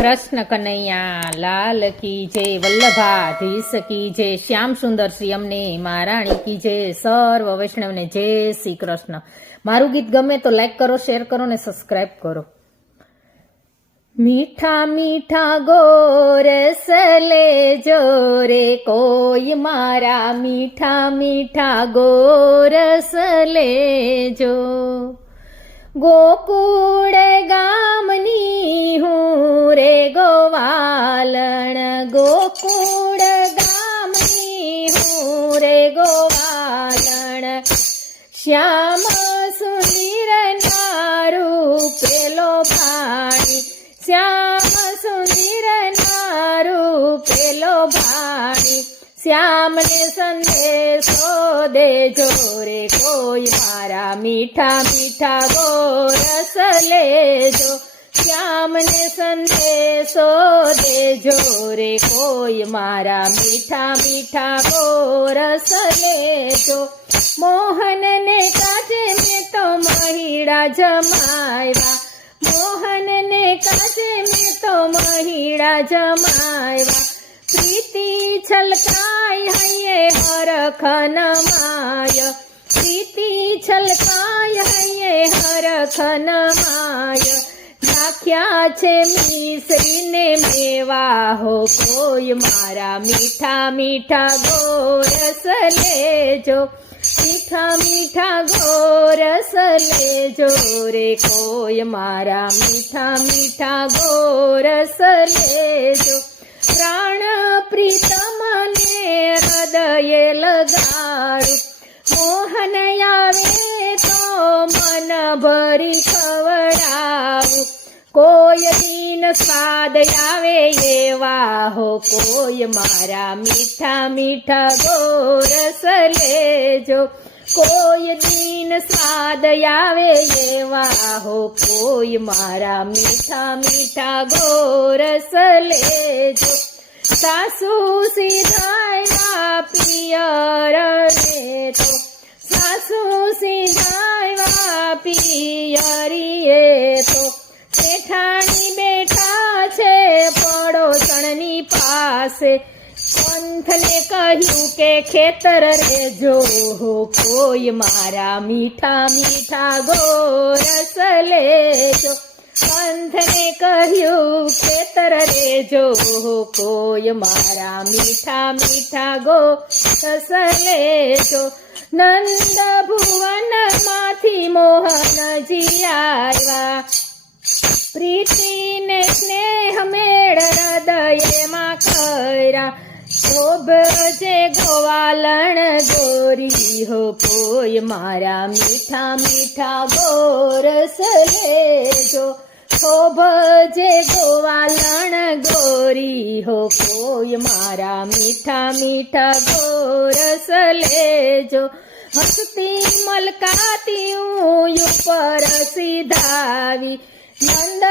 कृष्ण कन्हैया लाल की जय, वल्लभाधीश की जय, श्याम सुंदर श्री अમને महाराणी की जय, सर्व वैष्णव ने जय श्री कृष्ण। मारू गीत गमे तो लाइक करो, शेर करो ने सब्सक्राइब करो। मीठा मीठा गोरस ले जो रे कोई मारा, मीठा मीठा गोरस ले जो। गोकुळ गामनी हूँ रे गोवालण, गोकुळ गामनी हूँ रे गोवालण। श्याम सुंदर नारू पेलो भाणी, श्याम सुंदर नारू पेलो भाणी। श्याम ने संदेशो देजो रे कोई मारा, मीठा मीठा गोरस लेजो। श्याम ने संदेशो देजो रे कोई मारा, मीठा मीठा गोरस लेजो। मोहन ने काजे में तो महिड़ा जमायवा, मोहन ने काजे में तो महिड़ा जमायवा। प्रीति छलकाय है हरखन माय, प्रीति छलकाय है हरखन माय। नाख्या छे मिश्री ने मेवा हो कोई मारा, मीठा मीठा गोरस लेजो, मीठा मीठा गोरस लेजो रे कोई मारा, मीठा मीठा गोरस लेजो। प्राण प्रीतम ने हृदय लगाड़ू, मोहन आवे तो मन भरी खवड़ावू। कोई दिन स्वाद आवे एवा हो कोई मारा, मीठा मीठा गोरस लेजो। कोई दिन स्वाद आवे एवा हो कोई मारा, मीठा मीठा गोरस लेजो। सासू सीधाया पियर ने तो, सासू सीधाया पियरिए तो। जेठाणी बेठा छे पड़ोसणनी पासे, पंथ ने कह્યું કે ખેતર રેજો હો કોઈ મારા, મીઠા મીઠા ગોરસ લેજો। पंथ ने કહ્યું ખેતર રેજો હો કોઈ મારા, મીઠા મીઠા ગોરસ લેજો। નંદ ભુવન માંથી મોહનજી આવ્યા, પ્રીતિ ને સ્નેહ મેળ હૃદયમાં કર્યા। શોભ જે ગોવાલણ ગોરી હો કોઈ મારા, મીઠા મીઠા ગોરસ લેજો। શોભ જે ગોવાલણ ગોરી હો કોઈ મારા, મીઠા મીઠા ગોરસ લેજો। હસતી મલકાતી હું ઉપર સીધાવી, નંદ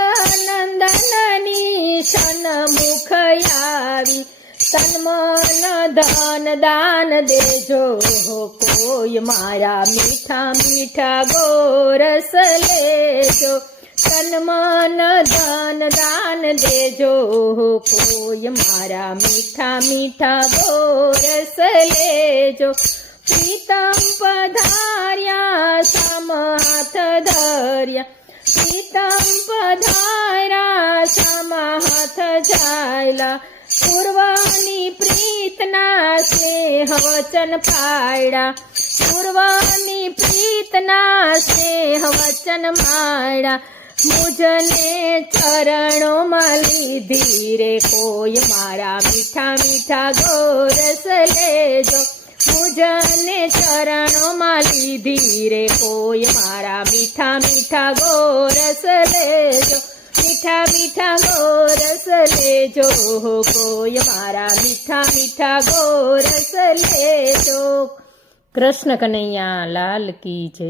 નંદનની સન્મુખ આવી। તન મન ધન દાન દેજો હો કોઈ મારા, મીઠા મીઠા ગોરસ લેજો। તન મન ધન દાન દેજો હો કોઈ મારા, મીઠા મીઠા ગોરસ લેજો। પ્રીતમ પધાર્યા સામ હાથ ધર્યા, પ્રીતમ પધાર્યા સામ હાથ જાયલા। પૂર્વની પ્રીતના સ્નેહ વચન પાડ્યા, પૂર્વની પ્રીતના સ્નેહ વચન માડ્યા। મુજને ચરણોમાં લીધી રે કોઈ મારા, મીઠા મીઠા ગોરસ લેજો। મુજને ચરણોમાં લીધી રે કોઈ મારા, મીઠા મીઠા ગોરસ લેજો। મીઠા મીઠા ગોરસ લેજો હો કોઈ મારા, મીઠા મીઠા ગોરસ લેજો। કૃષ્ણ કનૈયા લાલ કી જય।